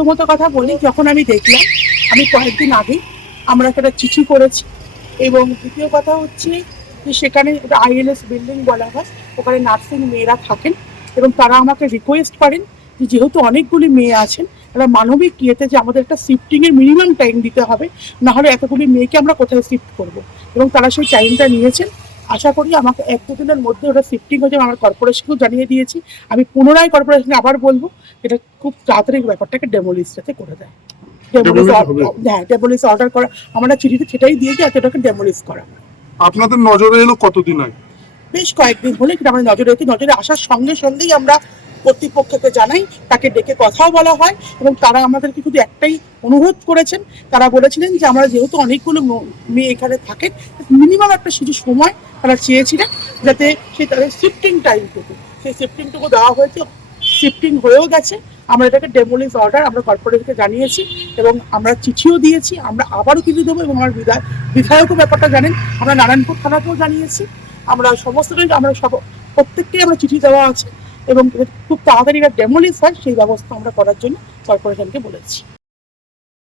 প্রথমত কথা বলি, যখন আমি দেখলাম, আমি কয়েকদিন আগে আমরা একটা চিঠি করেছি এবং দ্বিতীয় কথা হচ্ছে যে সেখানে আইএলএস বিল্ডিং বলা হয়, ওখানে নার্সিং মেয়েরা থাকেন এবং তারা আমাকে রিকোয়েস্ট করেন যে যেহেতু অনেকগুলি মেয়ে আছেন, তারা মানবিক ইয়েতে যে আমাদের একটা শিফটিংয়ের মিনিমাম টাইম দিতে হবে নাহলে এতগুলি মেয়েকে আমরা কোথায় শিফট করব? এবং তারা সেই টাইমটা নিয়েছেন। আশা করি আমাকে এক দুদিনের মধ্যে ওটা শিফটিং হয়ে যাবে আমার কর্পোরেশনকেও জানিয়ে দিয়েছি। আমি পুনরায় কর্পোরেশনে আবার বলব এটা খুব তাড়াতাড়ি ব্যাপারটাকে ডেমোলিসটাতে করে দেয়। হ্যাঁ ডেমোলিস অর্ডার করা। আমরা চিঠিতে সেটাই দিয়েছি এতটাকে ডেমোলিস করা। আপনাদের নজরে এলো কতদিন আগে? বেশ কয়েকদিন হলে কিন্তু আমাদের নজরে নজরে আসার সঙ্গে সঙ্গেই আমরা কর্তৃপক্ষকে জানাই, তাকে ডেকে কথাও বলা হয় এবং তারা আমাদেরকে শুধু একটাই অনুরোধ করেছেন। তারা বলেছিলেন যে আমরা যেহেতু অনেকগুলো মেয়ে এখানে থাকেন মিনিমাম একটা শুধু সময় তারা চেয়েছিলেন যাতে সে তাদের শিফটিং টাইমটুকু সেই শিফটিংটুকু দেওয়া হয়েছে। শিফটিং হয়েও গেছে। আমরা এটাকে ডেমোলিশ অর্ডার আমরা কর্পোরেটকে জানিয়েছি এবং আমরা চিঠিও দিয়েছি। আমরা আবারও চিঠি দেবো এবং আমার বিধায়ক বিধায়কও ব্যাপারটা জানেন। আমরা নারায়ণপুর থানাতেও জানিয়েছি। আমরা সমস্তটাই আমরা সব প্রত্যেককেই আমরা চিঠি দেওয়া আছে। এবং খুব তাড়াতাড়ি ডেমোলিশ হয় সেই ব্যবস্থা আমরা করার জন্য কর্পোরেশনকে বলেছি।